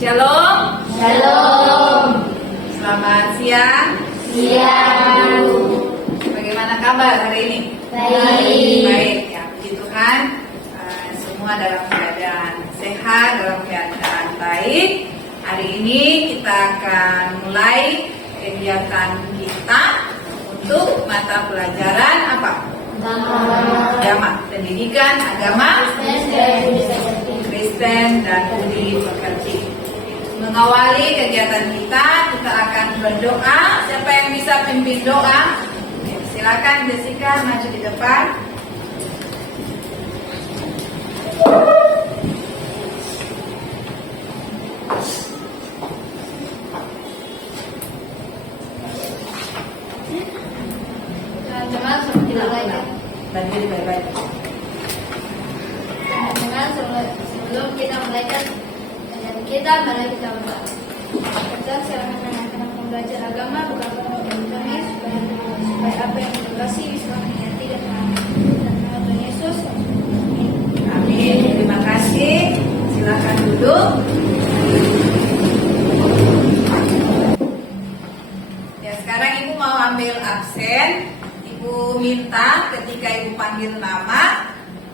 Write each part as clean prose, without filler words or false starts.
Shalom. Shalom. Selamat siang. Siang. Bagaimana kabar hari ini? Baik. Baik ya, puji Tuhan. Semua dalam keadaan sehat, dalam keadaan baik. Hari ini kita akan mulai kegiatan kita untuk mata pelajaran apa? Agama, pendidikan agama Kristen dan Budi Pekerti. Mengawali kegiatan kita akan berdoa. Siapa yang bisa pimpin doa? Silakan Jessica maju di depan. Teman-teman, sebelum kita mulai, Berdiri baik-baik. teman-teman, sebelum kita mulai kajian kita, mari kita berdoa. Kita silakan anak-anak belajar agama, bukan pengetahuan kami, supaya apa yang kita kasih bisa mengerti dan mengerti. Dan nama Tuhan Yesus. Amin. Amin. Terima kasih. Silakan duduk. Ya, sekarang Ibu mau ambil absen. Ibu minta ketika Ibu panggil nama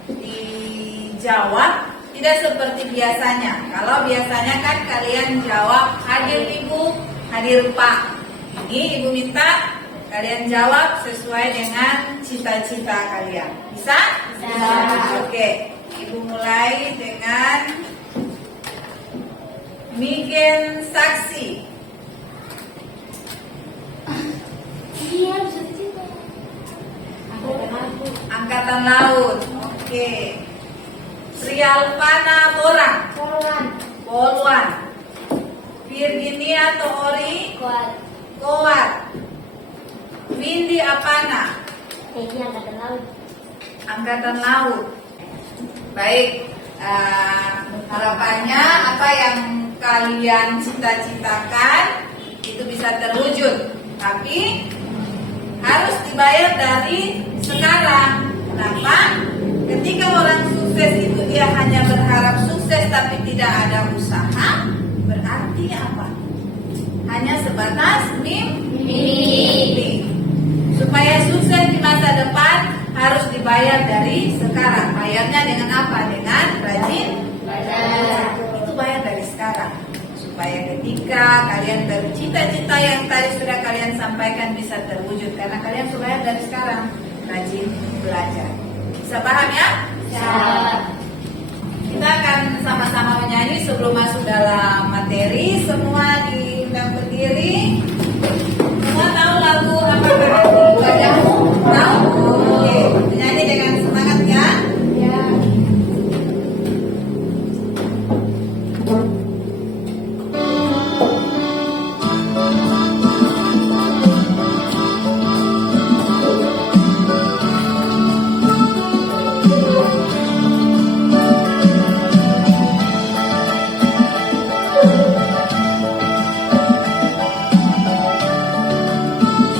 dijawab tidak seperti biasanya. Kalau biasanya kan kalian jawab hadir Ibu, hadir Pak. Ini Ibu minta kalian jawab sesuai dengan cita-cita kalian. Bisa? Bisa. Oke. Ibu mulai dengan bikin saksi. Iya, bisa. Angkatan laut. Oke. Trialvana Borang. Poluan. Virginia Toori Kuat. Kowat. Windy Apana. Ini angkatan laut. Angkatan laut. Baik. Harapannya apa yang kalian cita-citakan itu bisa terwujud. Tapi harus dibayar dari sekarang. Kenapa? Ketika orang sukses itu dia hanya berharap sukses tapi tidak ada usaha, berarti apa? Hanya sebatas mimpi. Supaya sukses di masa depan harus dibayar dari sekarang. Bayarnya dengan apa? Dengan rajin belajar. Itu bayar dari sekarang. Supaya ketika kalian bercita-cita yang tadi sudah kalian sampaikan bisa terwujud. Karena kalian sudah bayar dari sekarang. Rajin belajar. Bisa paham ya? Ya. Kita akan sama-sama menyanyi sebelum masuk dalam materi. Semua diundang berdiri. Semua tahu lagu apakah hati wajahmu? Tahu? Oke, menyanyi dengan semangat ya. Ya.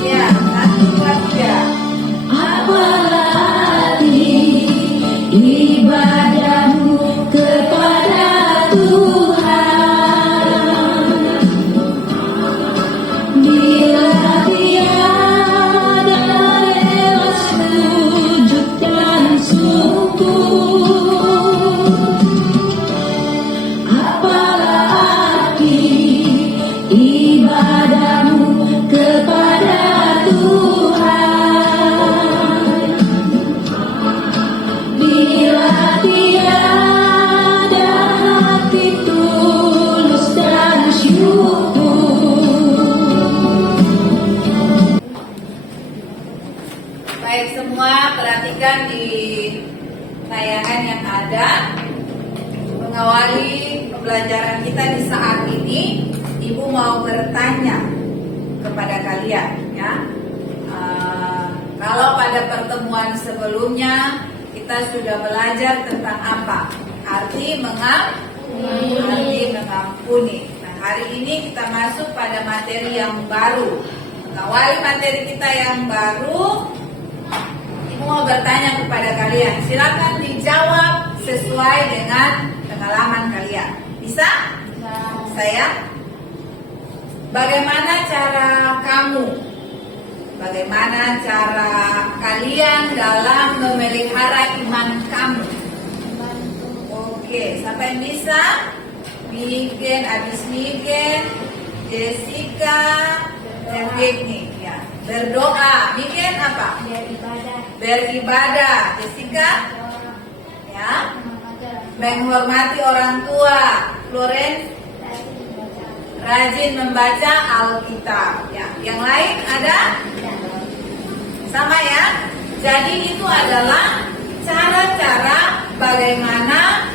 Ya, 1, 2, 3. Apalagi ibadahmu kepada Tuhan, bila tiada rela sujud dan syukur. Apalagi ibadahmu kepada Tuhan, bila tiada hati tulus dan syukur. Baik, semua perhatikan di tayangan yang ada. Mengawali pembelajaran kita di saat ini, Ibu mau bertanya kepada kalian ya. Kalau pada pertemuan sebelumnya kita sudah belajar tentang apa? Arti mengampuni. Nah, hari ini kita masuk pada materi yang baru. Mengawali materi kita yang baru, Ibu mau bertanya kepada kalian. Silakan dijawab sesuai dengan pengalaman kalian. Bisa? Ya. saya? Bagaimana cara kamu? Bagaimana cara kalian dalam memelihara iman kamu? Oke, siapa yang bisa? Migen, Abis Migen, Jessica, dan Piknik ya. Berdoa. Migen apa? Beribadah. Beribadah. Jessica ya. Mengajar. Menghormati orang tua. Florence rajin membaca Alkitab ya. Yang lain ada? Sama ya. Jadi itu adalah cara-cara bagaimana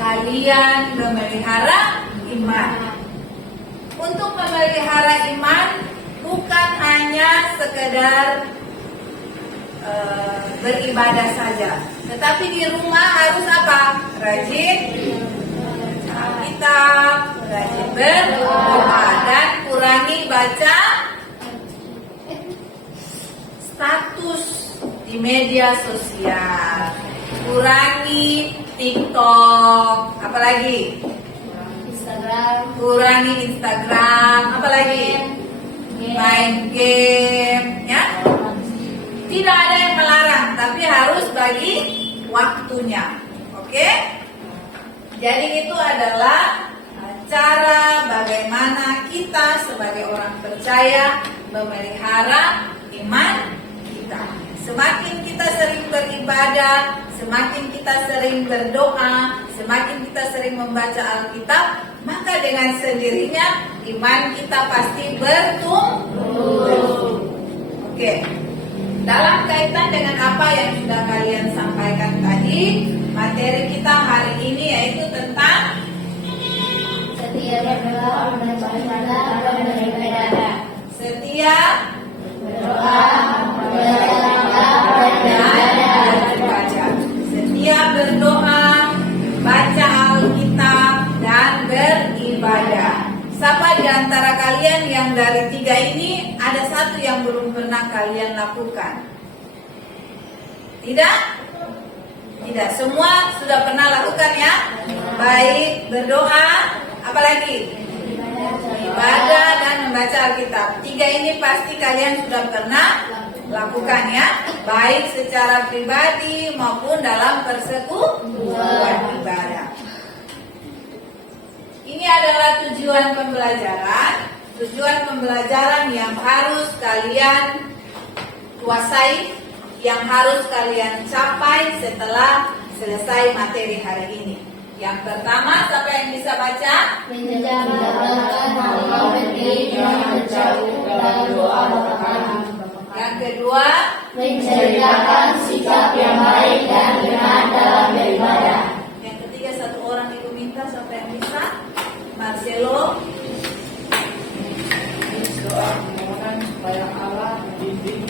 kalian memelihara iman. Untuk memelihara iman bukan hanya sekedar beribadah saja, tetapi di rumah harus apa? Rajin Alkitab, rajin berdoa, dan kurangi baca status di media sosial, kurangi TikTok, apalagi Instagram. kurangi Instagram, apalagi main game, ya. Tidak ada yang melarang, tapi harus bagi waktunya, oke? Jadi itu adalah cara bagaimana kita sebagai orang percaya memelihara iman kita. Semakin kita sering beribadah, semakin kita sering berdoa, semakin kita sering membaca Alkitab, maka dengan sendirinya iman kita pasti bertumbuh. Oke. Dalam kaitan dengan apa yang sudah kalian sampaikan tadi, materi kita hari ini yaitu tentang Setia berdoa, membaca, beribadah. setia Berdoa, dan berbaca. Setia berdoa, baca Alkitab, dan beribadah. Siapa di antara kalian yang dari tiga ini ada satu yang belum pernah kalian lakukan? Tidak? Tidak, semua sudah pernah lakukan ya? Baik, berdoa, apalagi? Ibadah dan membaca Alkitab. Tiga ini pasti kalian sudah pernah lakukan ya? Baik secara pribadi maupun dalam persekutuan ibadah. Ini adalah tujuan pembelajaran yang harus kalian kuasai, yang harus kalian capai setelah selesai materi hari ini. Yang pertama, siapa yang bisa baca? Yang kedua, menceritakan sikap yang baik dan benar dalam beribadah. yang ketiga, satu orang ibu minta, siapa yang bisa? Marcelo. Doa memohon supaya Allah membimbing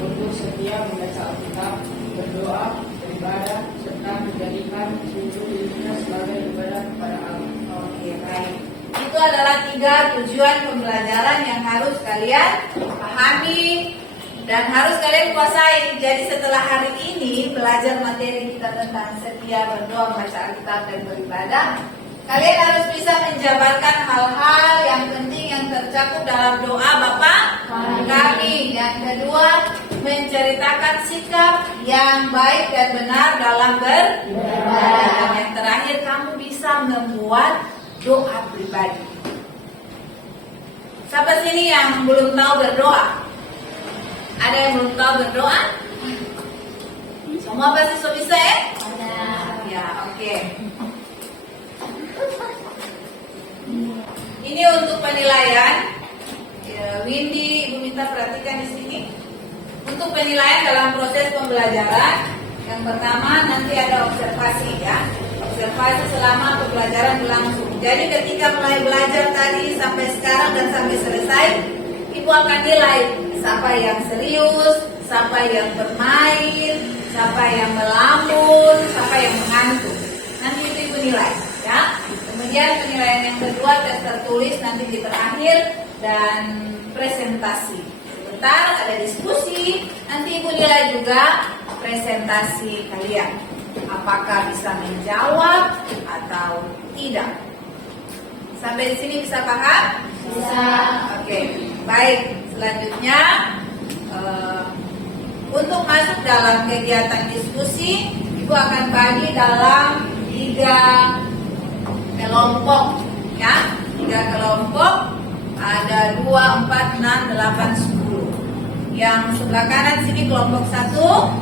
untuk setia membaca Alkitab, berdoa, beribadah, serta menjadikan seluruh dirinya sebagai ibadah kepada Allah. Oke, baik. Itu adalah tiga tujuan pembelajaran yang harus kalian pahami dan harus kalian kuasai. Jadi setelah hari ini belajar materi kita tentang setia berdoa, membaca Alkitab, dan beribadah, kalian harus bisa menjabarkan hal-hal yang penting yang tercakup dalam doa Bapa kami. Yang kedua, menceritakan sikap yang baik dan benar dalam beribadah. Dan yang terakhir, kamu bisa membuat doa pribadi. Siapa sini yang belum tahu berdoa? Ada yang belum tahu berdoa? Semua pasti so bisa ya? Ya, oke. Ini untuk penilaian. Ya, Windy, Ibu minta perhatikan di sini. Untuk penilaian dalam proses pembelajaran, yang pertama nanti ada observasi ya. Observasi selama pembelajaran berlangsung. Jadi ketika mulai belajar tadi sampai sekarang dan sampai selesai, Ibu akan nilai siapa yang serius, siapa yang bermain, siapa yang melamun, siapa yang mengantuk. Nanti itu Ibu nilai ya. Kemudian penilaian yang kedua tes tertulis nanti di terakhir dan presentasi. Sebentar ada diskusi, nanti Ibu nilai juga presentasi kalian. Apakah bisa menjawab atau tidak. Sampai di sini bisa paham? Bisa. Oke, baik. Selanjutnya untuk masuk dalam kegiatan diskusi, Ibu akan bagi dalam 3 kelompok, ya. 3 kelompok, ada 2, 4, 6, 8, 10. Yang sebelah kanan sini kelompok 1,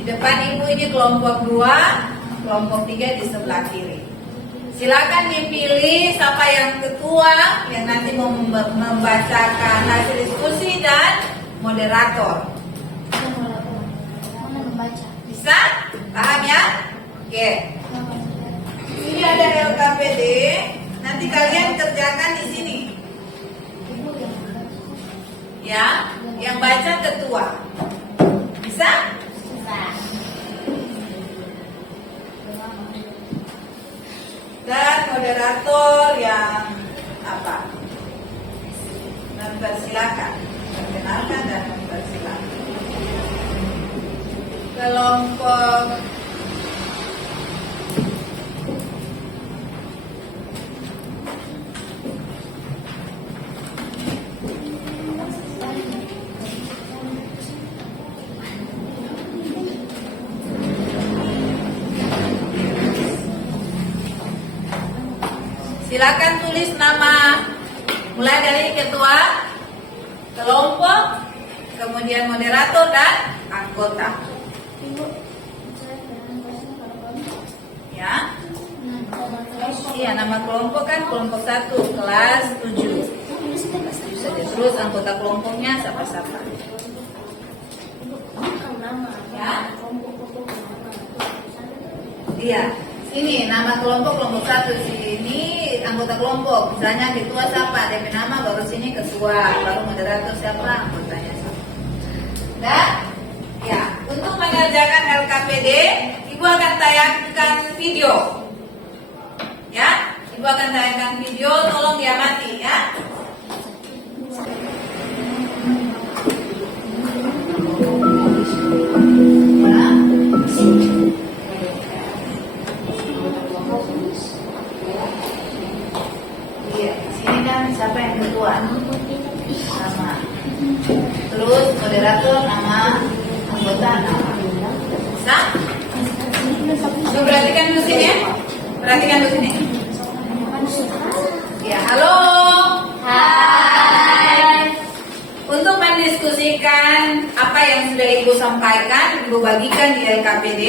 di depan Ibu ini kelompok 2, kelompok 3 di sebelah kiri. Silakan dipilih siapa yang ketua yang nanti mau membacakan hasil diskusi dan moderator. Mana membaca? Bisa? Paham ya? Oke. Ini ada LKPD. Nanti kalian kerjakan di sini. Ibu yang membaca. Ya, yang baca ketua. Bisa? Bisa. Dan moderator yang apa? Mempersilakan, perkenalkan dan mempersilakan. Kelompok silakan tulis nama mulai dari ketua kelompok, kemudian moderator dan anggota. Ibu, saya jangan bahasnya kalau kelompok. Ya. Kelompok. Iya, nama kelompok kan kelompok 1 kelas 7. Bisa terus anggota kelompoknya siapa-siapa. Bukan nama. Ya. Kelompok nama. Iya. Sini nama kelompok 1 sini anggota kelompok. Misalnya ketua siapa, DP nama, baru sini ketua, baru moderator siapa, anggotanya siapa. Dan ya, untuk mengerjakan LKPD, Ibu akan tayangkan video. Ya, Ibu akan tayangkan video, tolong diamati ya. Iya, sini kan siapa yang ketua? Nama. Terus moderator nama, anggota nama. Bisa? Coba perhatikan dulu sini ya. Perhatikan dulu sini. Ya, halo. Hai. Untuk mendiskusikan apa yang sudah Ibu sampaikan, Ibu bagikan di LKPD,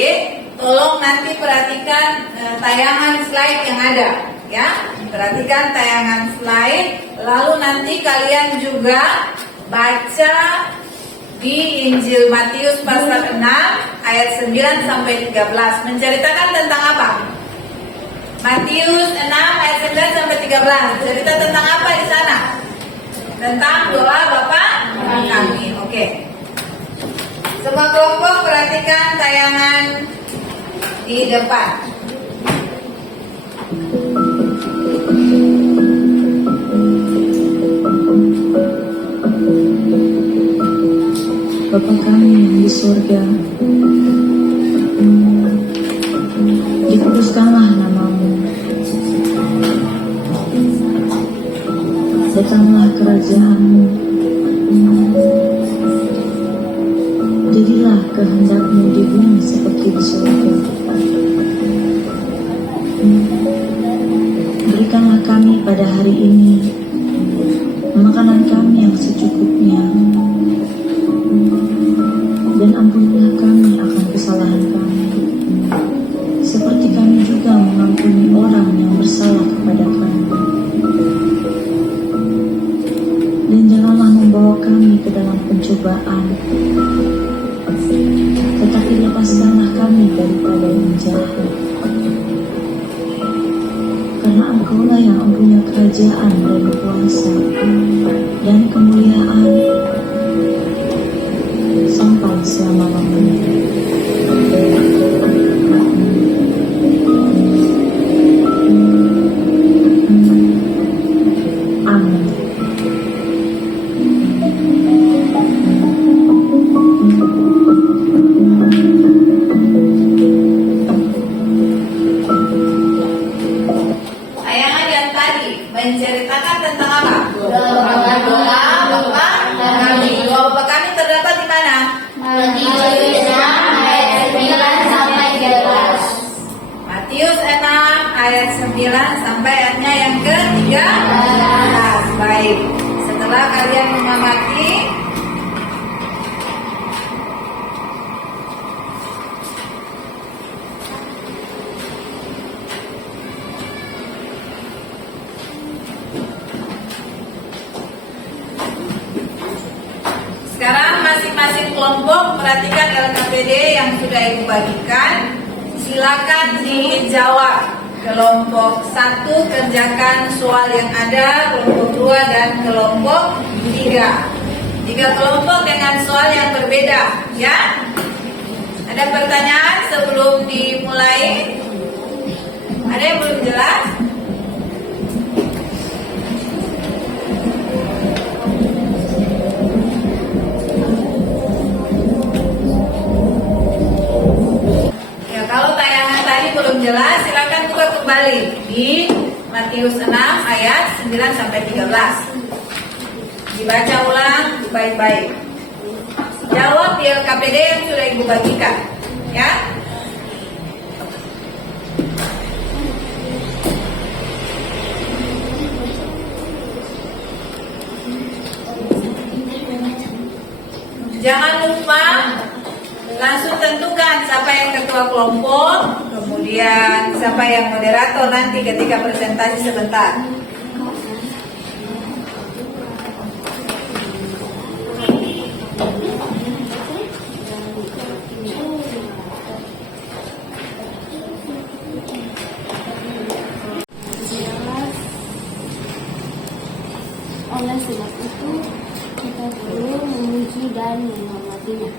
tolong nanti perhatikan tayangan slide yang ada, ya. Perhatikan tayangan slide, lalu nanti kalian juga baca di Injil Matius pasal 6 ayat 9 sampai 13. Menceritakan tentang apa? Matius 6 ayat 9 sampai 13. Cerita tentang apa di sana? Tentang doa Bapa kami. Oke. Semua kelompok perhatikan tayangan di depan. Bapa kami yang di surga, dikuduskanlah namamu, datanglah kerajaanmu, jadilah kehendakmu di bumi seperti di surga. Berikanlah kami pada hari ini makanan kami yang secukupnya, dan ampunilah kami akan kesalahan kami, seperti kami juga mengampuni orang yang bersalah kepada kami. Dan janganlah membawa kami ke dalam pencobaan, tetapi lepaskanlah kami daripada yang jahat. Karena Engkaulah yang mempunyai kerajaan dan kuasa dan kemuliaan sampai selama-lamanya. Amin. Tayangan yang tadi menceritakan tentang apa? Doa Bapa kami. Doa Bapa kami terdapat di mana? Matius 6 ayat 9 sampai 13. Matius 6 ayat 9 sampai ayatnya yang ke-13. Baik. Setelah kalian mengamati, sekarang masing-masing kelompok perhatikan LKPD yang sudah Ibu bagikan. Silakan dijawab. Kelompok 1 kerjakan soal yang ada, kelompok 2 dan kelompok 3. 3 kelompok dengan soal yang berbeda, ya. Ada pertanyaan sebelum dimulai? Ada yang belum jelas? Ya, kalau tayangan tadi belum jelas, silakan buka kembali di Matius 6 ayat 9 sampai 13. Dibaca ulang baik-baik. Jawab di LKPD yang sudah Ibu bagikan, ya. Jangan lupa langsung tentukan siapa yang ketua kelompok, kemudian siapa yang moderator nanti ketika presentasi sebentar. Oleh sebab itu, kita perlu memuji dan menghormatinya.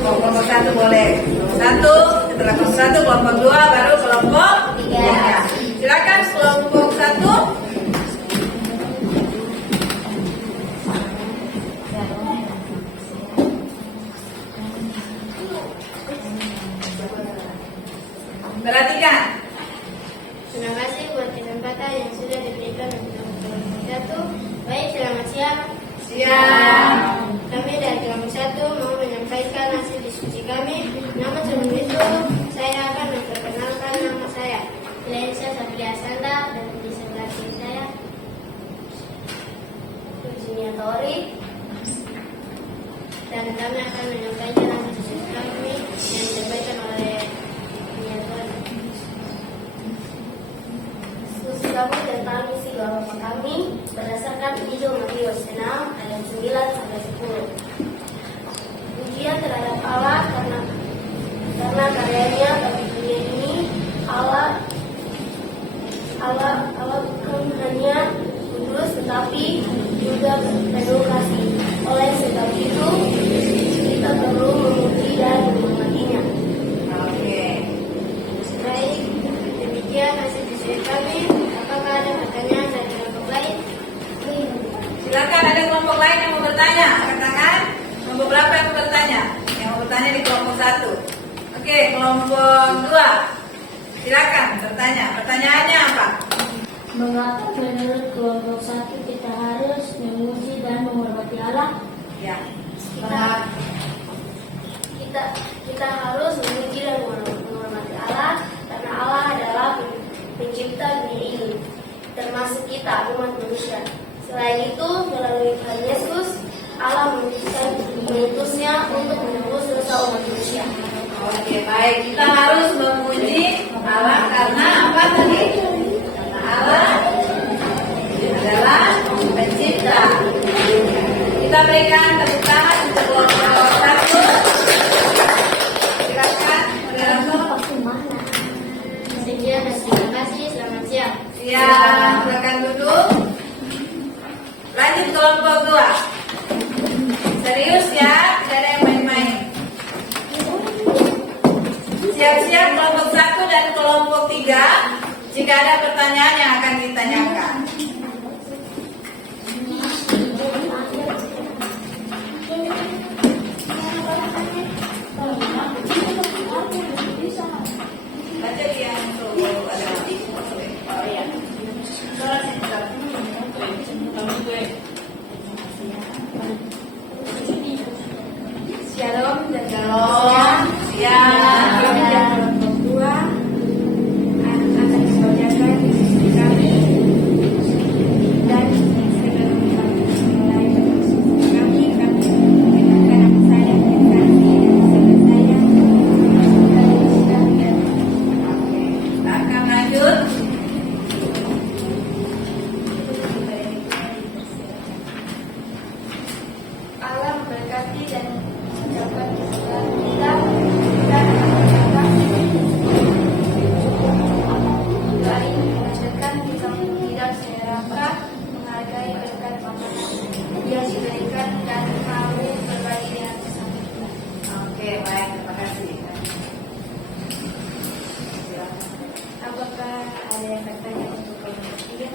Kelompok 1 boleh. Setelah kelompok 1, kelompok 2, baru kelompok 3. Silakan kelompok 1. Perhatikan. Terima kasih buat kesempatan yang sudah diberikan untuk kelompok 1. Baik, selamat siang. Siap. Kami dari kelompok 1 mau menyampaikan hasil diskusi kami. Namun sebelum itu, saya akan memperkenalkan nama saya, Lensa Sabria Sanda, dan di sebelah kiri saya, Virginia Tori. Dan kami akan menyampaikan hasil diskusi kami yang disampaikan oleh Virginia Tori. Diskusi kami tentang misi hanya kudus tetapi juga penuh kasih. Oleh sebab itu, kita perlu memuji dan menghormatinya. Oke. Baik, demikian hasil diskusi kami. Apakah ada pertanyaan dari kelompok lain? Silakan, ada kelompok lain yang mau bertanya. Angkat tangan. Kelompok berapa yang mau bertanya? Yang mau bertanya di kelompok 1. Oke, kelompok 2. Silakan bertanya. Pertanyaannya apa? Mengapa menurut kelompok 1 kita harus memuji dan menghormati Allah? Ya. Kita harus memuji dan menghormati Allah karena Allah adalah pencipta dunia ini, termasuk kita umat manusia. Selain itu, melalui Tuhan Yesus, Allah mengutusnya untuk menebus dosa umat manusia. Oke, baik. Kita harus memuji Allah karena apa tadi? Karena Allah adalah pencipta. Kita berikan tepuk tangan untuk kelompok 1. Silakan, moderator. Sekian dan terima kasih. Selamat siang. Siang, silakan duduk. Lanjut kelompok 2. Serius ya, tidak ada yang main-main. Siap-siap kelompok 1 dan kelompok 3. Jika ada pertanyaan yang akan ditanyakan. Baca yang Shalom dan Shalom. Siang. kelompok 2 akan dibacakan diskusi kami dan sebelum mulai diskusi kami perkenalkan nama saya Kenasi dan sahabat saya. Kita akan lanjut. Allah memberkati dan mengucapkan kepada kita dan baik mengajarkan kita tidak serakah menghargai berkat makanan yang diberikan dan mau berbagi dengan sesama kita. Oke, baik. Terima kasih. Apakah ada yang bertanya untuk kelompok 3?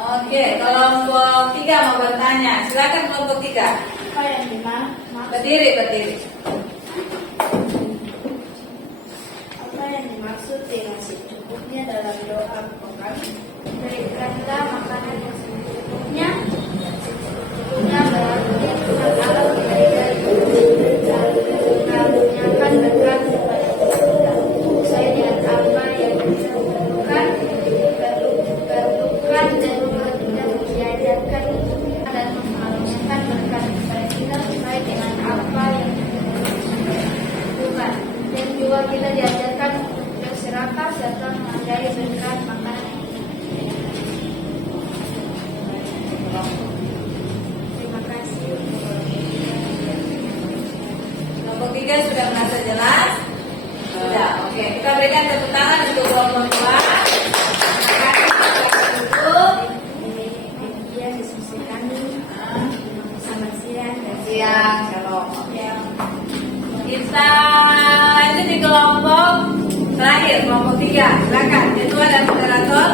Oke, kelompok 3 mau bertanya. Silakan kelompok 3. Apa yang dimaksud? Berdiri. Apa yang dimaksud dengan secukupnya dalam doa pokok? Berikanlah makanan yang secukupnya. Secukupnya berarti Tuhan Allah mengaruniakan berkat kepada kita sesuai dengan apa yang kita perlukan dan diajarkan dan mengaruniakan berkat kepada kita sesuai dengan apa yang bukan, dan juga kita diajarkan untuk berserakah serta menghargai berkat makanan. Terima kasih. Kelompok 3 sudah merasa jelas? Sudah. Oke, kita berikan tepuk tangan untuk kelompok 2. Demikian diskusi kami. Selamat siang dan Siang, shalom. Kita lanjut di kelompok terakhir, kelompok 3. Silakan, ketua dan moderator.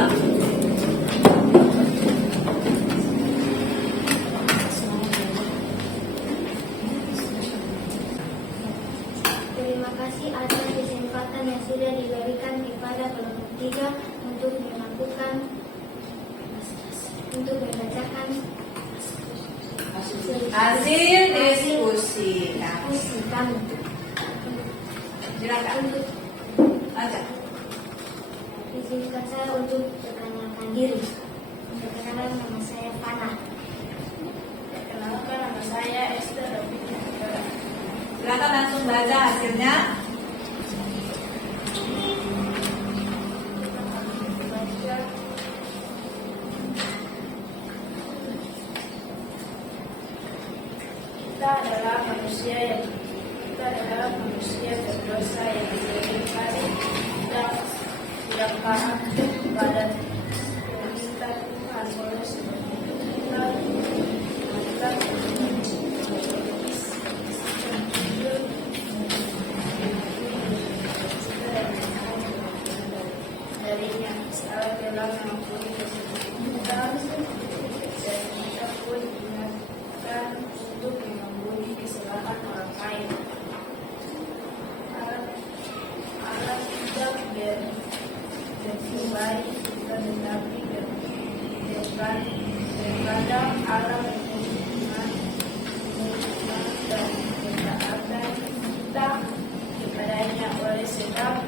Terima kasih atas kesempatan yang sudah diberikan kepada kelompok 3 untuk membacakan Hasil diskusi. Nah, diskusi kami. silakan. Aja. Izinkan saya untuk perkenalkan diri. Perkenalkan, nama saya Fana. Perkenalkan, nama saya Esther. Silakan langsung baca hasilnya. Kita adalah manusia berdosa yang seringkali tidak paham kepada Terkadang Allah menunjukkan dan mentaatan kita kepadanya oleh sebab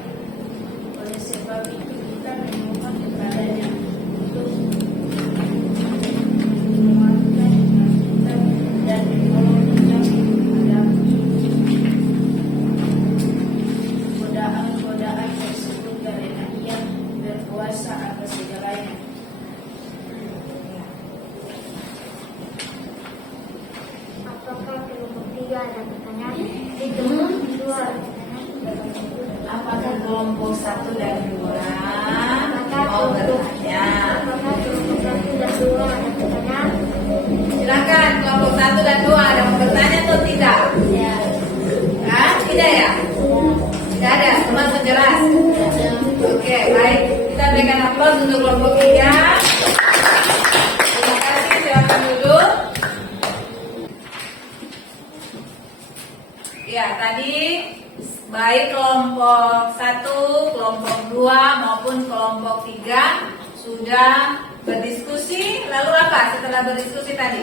itu kita memohon kepadanya untuk menguatkan iman kita dan menolong kita menghadapi godaan tersebut karena Ia berkuasa atas segalanya. Apakah kelompok 3 ada pertanyaan? Itu 2 ada pertanyaan. Apakah kelompok 1 dan 2 Apakah mau bertanya? kelompok 1 dan 2 ada pertanyaan? Silakan kelompok 1 dan 2 ada mau bertanya atau tidak? Ya. Hah? Tidak ya? Tidak ada, semua sudah jelas. Oke, baik. Kita berikan aplaus untuk kelompok 3. Terima kasih, silakan duduk. Ya, tadi baik kelompok 1, kelompok 2 maupun kelompok 3 sudah berdiskusi. Lalu apa setelah berdiskusi tadi?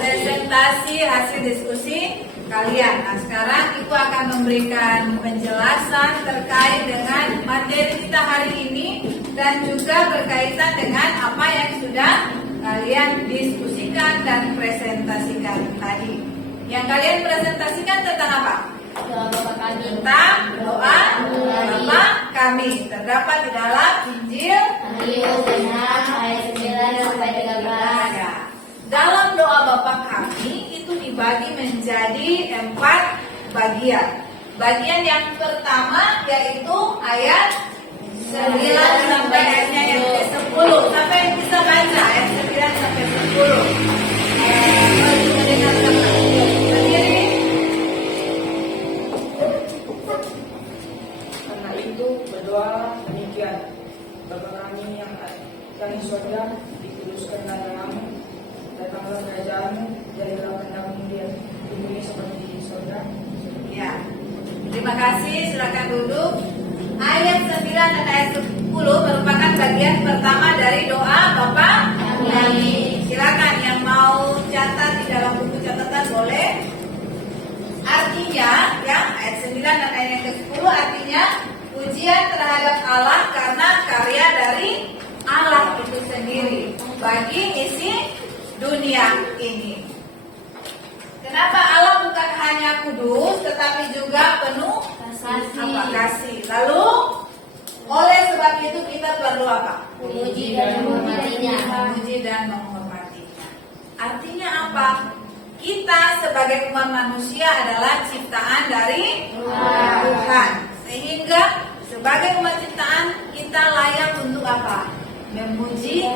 Presentasi hasil diskusi kalian. Nah, sekarang Ibu akan memberikan penjelasan terkait dengan materi kita hari ini dan juga berkaitan dengan apa yang sudah kalian diskusikan dan presentasikan tadi. Yang kalian presentasikan tentang apa? Tentang doa Bapa kami terdapat di dalam Injil. Ya. Dalam doa Bapa kami itu dibagi menjadi 4 bagian. Bagian yang pertama yaitu ayat 9 sampai ayatnya yang ke-10. Siapa yang bisa baca ayat 9 sampai 10? Karena itu berdoa demikian, Bapa kami yang di surga, dikuduskanlah namamu, datanglah kerajaanmu, jadilah kehendakmu di bumi seperti di surga. Ya. Terima kasih, silakan duduk. Ayat 9 dan ayat 10 merupakan bagian pertama dari doa Bapa kami. Silakan yang mau catat di dalam buku catatan boleh. Artinya, ya, ayat 9 dan ayat yang ke-10 artinya pujian terhadap Allah karena karya dari Allah itu sendiri bagi isi dunia ini. Kenapa Allah bukan hanya kudus tetapi juga penuh kasih. Lalu oleh sebab itu kita perlu apa? Memuji dan menghormatinya. Memuji dan menghormatinya. Artinya apa? Kita sebagai umat manusia adalah ciptaan dari Tuhan. Sehingga sebagai umat ciptaan kita layak untuk apa? Memuji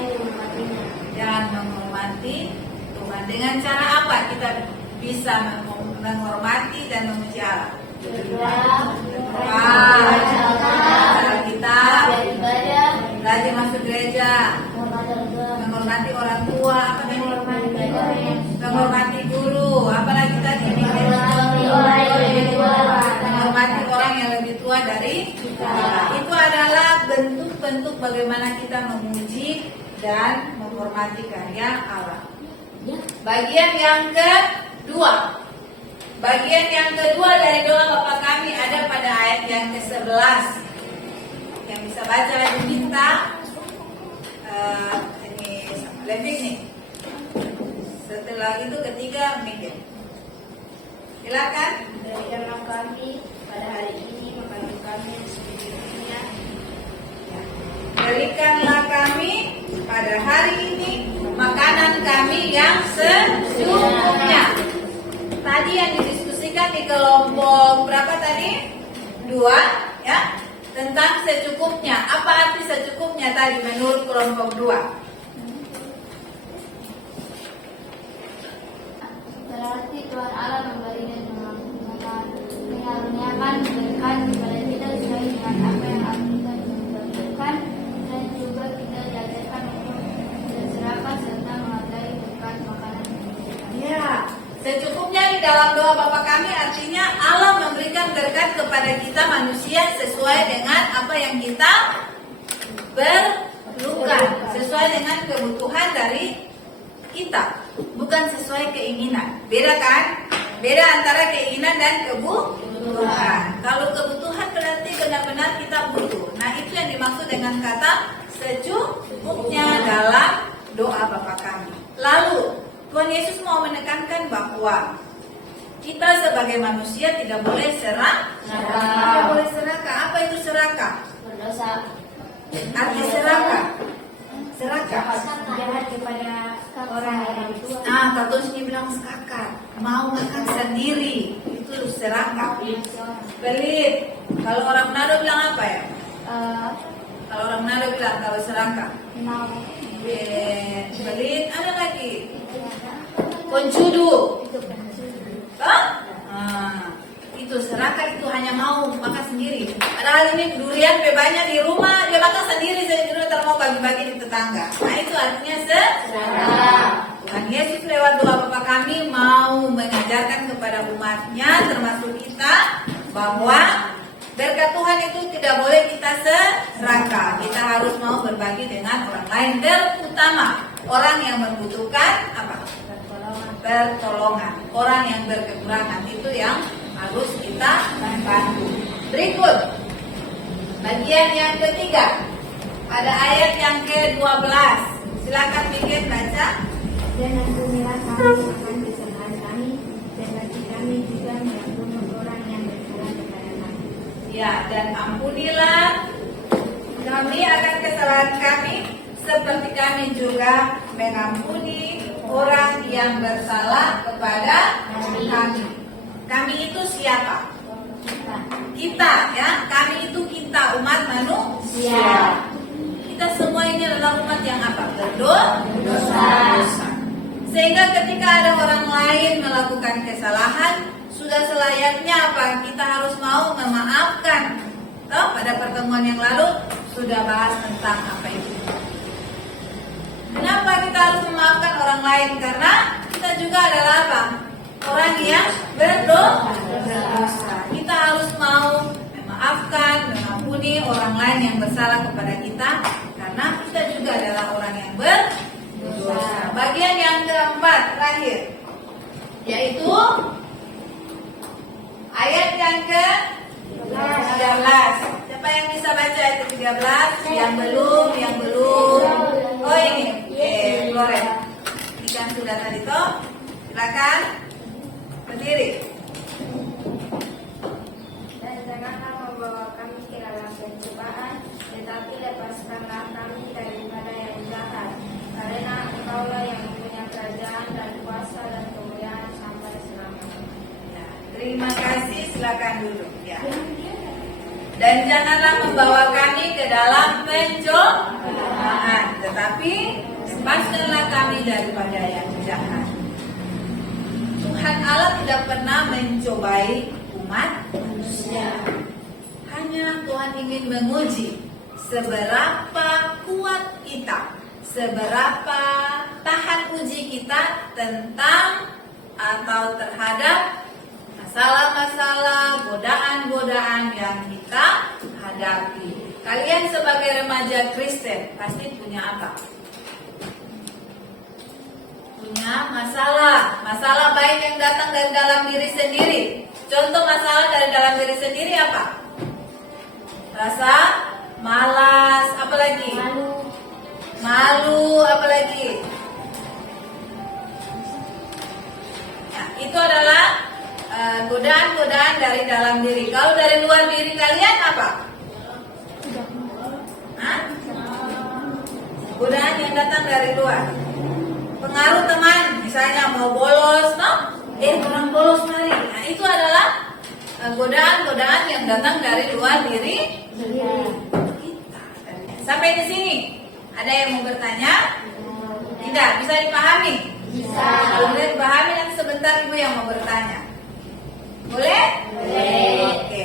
dan menghormati Tuhan. Dengan cara apa kita bisa menghormati dan memuji Allah? Berdoa, kita rajin masuk gereja, menghormati orang tua, apa menghormati guru, apalagi tadi menghormati orang yang lebih tua dari kita. Itu adalah bentuk-bentuk bagaimana kita memuji dan menghormati karya Allah. Bagian yang kedua. Bagian yang kedua dari doa Bapa kami ada pada ayat yang ke-11. Yang bisa baca lagi minta ini sama Levik nih. Setelah itu ketiga mikir. Silakan. Berikanlah kami pada hari ini makanan kami yang secukupnya. Berikanlah kami pada hari ini makanan kami yang secukupnya. Tadi yang didiskusikan di kelompok berapa tadi? 2, ya, tentang secukupnya. Apa arti secukupnya tadi menurut kelompok 2? Berarti Tuhan Allah memberinya mengaruniakan berkat kepada kita sesuai dengan apa yang kita butuhkan dan juga kita diajarkan untuk berserahkan serta menghargai berkat makanan. Ya, secukupnya di dalam doa Bapa kami artinya Allah memberikan berkat kepada kita manusia sesuai dengan apa yang kita perlukan, sesuai kebutuhan dari kita, bukan sesuai keinginan. Beda kan? Beda antara keinginan dan kebutuhan. Kalau kebutuhan berarti benar-benar kita butuh. Nah, itu yang dimaksud dengan kata secukupnya dalam doa Bapa kami. Lalu Tuhan Yesus mau menekankan bahwa kita sebagai manusia tidak boleh serakah. Tidak boleh serakah. Apa itu serakah? Berdosa. Arti serakah. Serakah. Jahat kepada orang yang tua. Nah, Tatunya bilang serakah. Mau makan sendiri. Itu serakah. Pelit. Kalau orang Manado bilang apa ya? Kalau orang Manado bilang kalau serakah. Mau Pelit. Ada lagi. Pencudu. Itu serakah, itu hanya mau makan sendiri. Padahal ini durian banyak di rumah, dia makan sendiri, saya tidak mau bagi-bagi di tetangga. Nah, itu artinya serakah. Tuhan Yesus lewat doa Bapa kami mau mengajarkan kepada umatnya, termasuk kita, bahwa berkat Tuhan itu tidak boleh kita serakah. Kita harus mau berbagi dengan orang lain, terutama orang yang membutuhkan apa? Pertolongan. Orang yang berkekurangan itu yang harus kita bantu. Berikut bagian yang ketiga, pada ayat yang ke-12. Silakan bikin baca. Dan ampunilah kami akan kesalahan kami, dan bagi kami juga mengampuni orang yang bersalah kepada kami. Ya, dan ampunilah kami akan kesalahan kami, seperti kami juga mengampuni orang yang bersalah kepada kami. Kami itu siapa? Kita, ya. Kami itu kita, umat manusia. Kita semua ini adalah umat yang apa? Berdosa. Sehingga ketika ada orang lain melakukan kesalahan, sudah selayaknya apa? Kita harus mau memaafkan. Pada pertemuan yang lalu sudah bahas tentang apa itu. Kenapa kita harus memaafkan orang lain? Karena kita juga adalah apa? Orang yang berdosa. Kita harus mau memaafkan, mengampuni orang lain yang bersalah kepada kita, karena kita juga adalah orang yang berdosa. Bagian yang keempat terakhir, yaitu ayat yang ke-13. Siapa yang bisa baca ayat ke-13? Yang belum. Oh, ini. Flores. Ini kan sudah tadi toh. Silakan berdiri. Dan janganlah membawa kami ke dalam pencobaan, tetapi lepaskanlah kami daripada yang jahat. Karena Engkaulah yang mempunyai kerajaan dan kuasa dan kemuliaan sampai selamanya. Ya, terima kasih. Silakan duduk. Ya. Dan janganlah membawa kami ke dalam pencobaan, tetapi lepaskanlah kami daripada yang jahat. Tuhan Allah tidak pernah mencobai umat manusia. Hanya Tuhan ingin menguji seberapa kuat kita, seberapa tahan uji kita tentang atau terhadap masalah-masalah, godaan-godaan yang kita hadapi. Kalian sebagai remaja Kristen pasti punya apa? Punya masalah baik yang datang dari dalam diri sendiri. Contoh masalah dari dalam diri sendiri apa? Rasa malas, apalagi? Malu, apalagi? Nah, itu adalah godaan-godaan dari dalam diri. Kalau dari luar diri kalian apa? Hah? Godaan yang datang dari luar. Pengaruh teman, misalnya mau bolos, orang bolos mari. Nah, itu adalah godaan-godaan yang datang dari luar diri kita. Sampai di sini, ada yang mau bertanya? Tidak, bisa dipahami? Bisa. Kalau boleh dipahami, nanti sebentar ibu yang mau bertanya. Boleh? Boleh. Oke.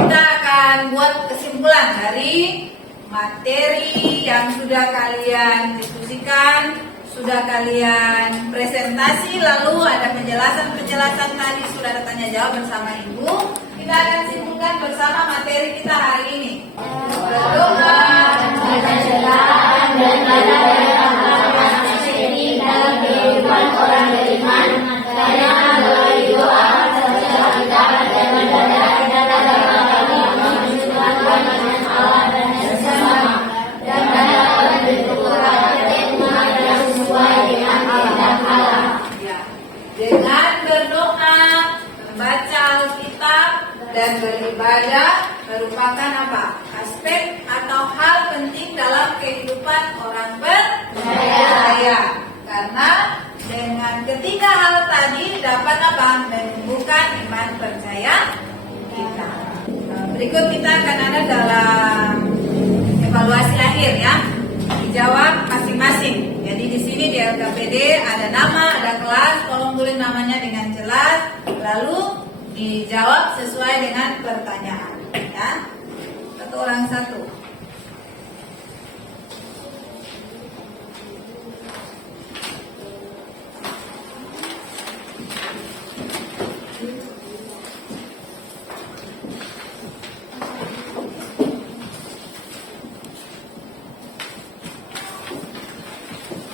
Kita akan buat kesimpulan dari materi yang sudah kalian diskusikan, sudah kalian presentasi, lalu ada penjelasan tadi, sudah ada tanya jawab bersama ibu. Kita akan simpulkan bersama materi kita hari ini. Berdoa, dan dan beribadah merupakan apa? Aspek atau hal penting dalam kehidupan orang percaya. Karena dengan ketiga hal tadi dapat apa? Menumbuhkan iman percaya kita. Berikut kita akan ada dalam evaluasi akhir ya. Dijawab masing-masing. Jadi di sini di LKPD ada nama, ada kelas, tolong tulis namanya dengan jelas, lalu dijawab sesuai dengan pertanyaan. Ya, satu orang satu.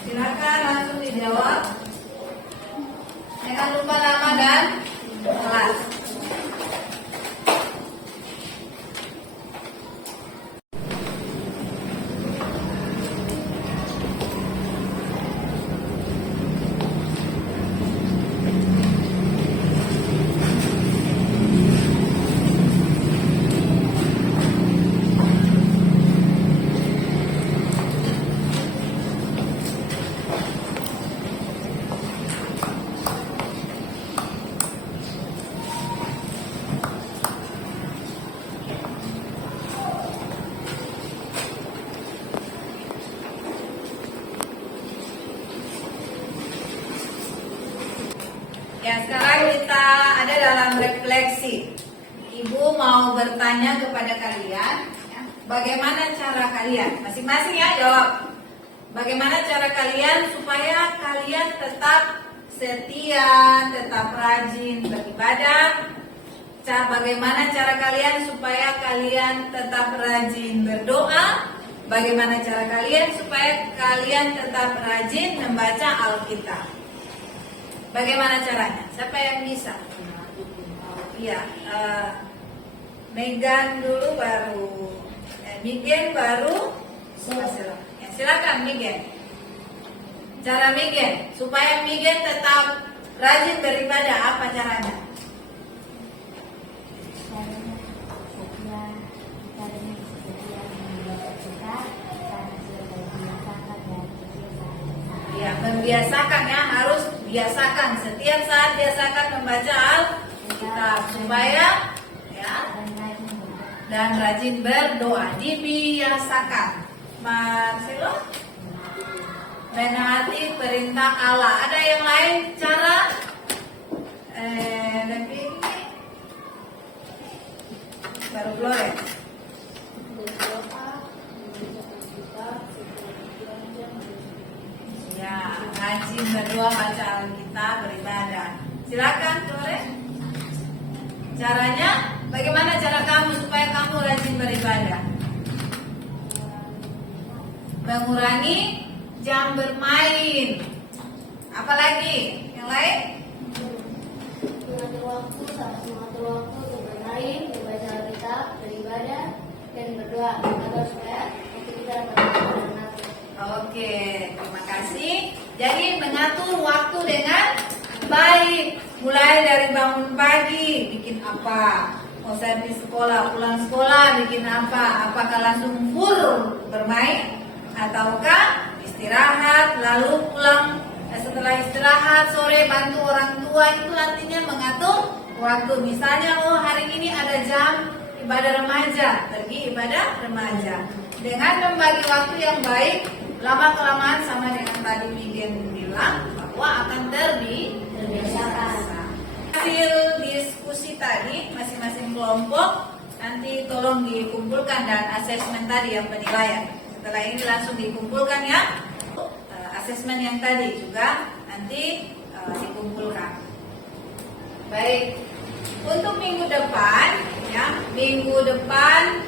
Silakan langsung dijawab. Jangan lupa nama dan kelas. Ya, sekarang kita ada dalam refleksi. Ibu mau bertanya kepada kalian, ya, bagaimana cara kalian? Masing-masing ya jawab. Bagaimana cara kalian supaya kalian tetap setia, tetap rajin beribadah? Bagaimana cara kalian supaya kalian tetap rajin berdoa? Bagaimana cara kalian supaya kalian tetap rajin membaca Alkitab? Bagaimana caranya? Siapa yang bisa? Iya, Megan dulu baru, Migen baru. Ya, silakan Migen. Cara Migen supaya Migen tetap rajin beribadah, apa caranya? Ya, membiasakan ya, harus biasakan setiap saat, biasakan membaca Alkitab supaya ya dan rajin berdoa, dibiasakan. Marcelo, menaati perintah Allah. Ada yang lain cara? Lebih baru Flores. Ya, rajin berdoa, baca Alkitab, beribadah. Silakan, Flores. Caranya, bagaimana cara kamu supaya kamu rajin beribadah? Mengurangi jam bermain. Apalagi? Yang lain? Mengatur waktu untuk bermain, membaca Alkitab, beribadah, dan berdoa agar supaya waktu kita dapat. Oke, terima kasih. Jadi mengatur waktu dengan baik. Mulai dari bangun pagi, bikin apa? Mau di sekolah, pulang sekolah, bikin apa? Apakah langsung full bermain? Ataukah istirahat, lalu pulang setelah istirahat, sore bantu orang tua? Itu artinya mengatur waktu. Misalnya, oh hari ini ada jam ibadah remaja, pergi ibadah remaja. Dengan membagi waktu yang baik, lama-kelamaan sama dengan tadi Migen bilang bahwa akan terbiasakan. Hasil diskusi tadi masing-masing kelompok nanti tolong dikumpulkan dan asesmen tadi yang penilaian. Setelah ini langsung dikumpulkan ya. Asesmen yang tadi juga nanti dikumpulkan. Baik. Untuk minggu depan ya, minggu depan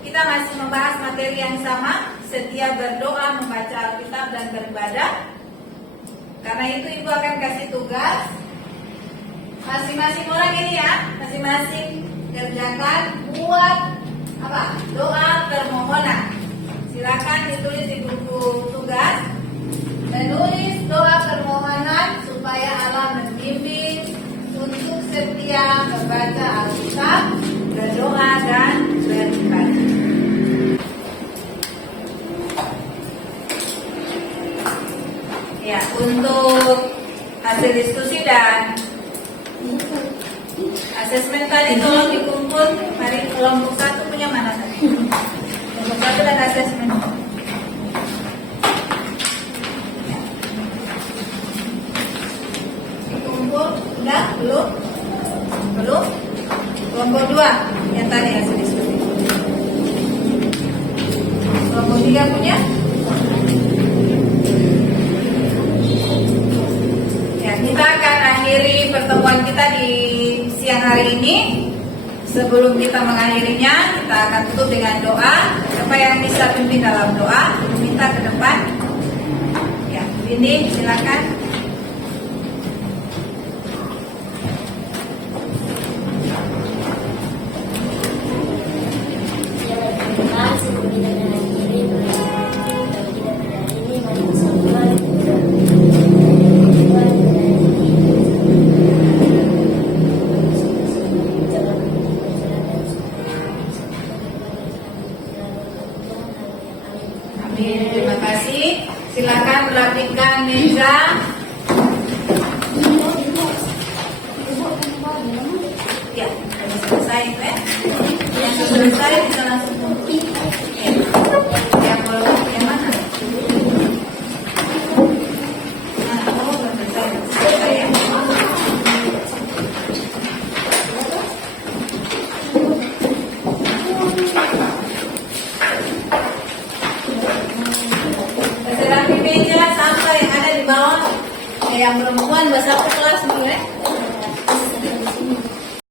kita masih membahas materi yang sama, setia berdoa, membaca Alkitab dan beribadah. Karena itu Ibu akan kasih tugas masing-masing orang ini ya, masing-masing kerjakan buat apa? Doa permohonan. Silakan ditulis di buku tugas. Menulis doa permohonan supaya Allah membimbing untuk setia membaca Alkitab. tetap berdoa dan beribadah. Ya, untuk hasil diskusi dan asesmen tadi tolong dikumpul. Mari kelompok 1 punya mana tadi? Kelompok 1 dan asesmen. Dikumpul, udah? Belum? Belum? Kelompok 2 yang tadi hasil diskusi. Kelompok 3 punya? Ya, kita akan akhiri pertemuan kita di siang hari ini. Sebelum kita mengakhirinya, kita akan tutup dengan doa. Siapa yang bisa pimpin dalam doa, minta ke depan. Ya, ini silakan. Tuhan, sebelum kita mengakhiri bagi kita pada hari ini, mari bersama Amin. Terima kasih. Silakan merapikan meja. Ya, sudah selesai ya. Yang sudah selesai bisa langsung kumpul. Ya. Yang belum, yang mana? Nah, oh, belum selesai. Selesai ya. Rapi meja sampai yang ada di bawah. Yang perempuan bahasa kelas dulu ya.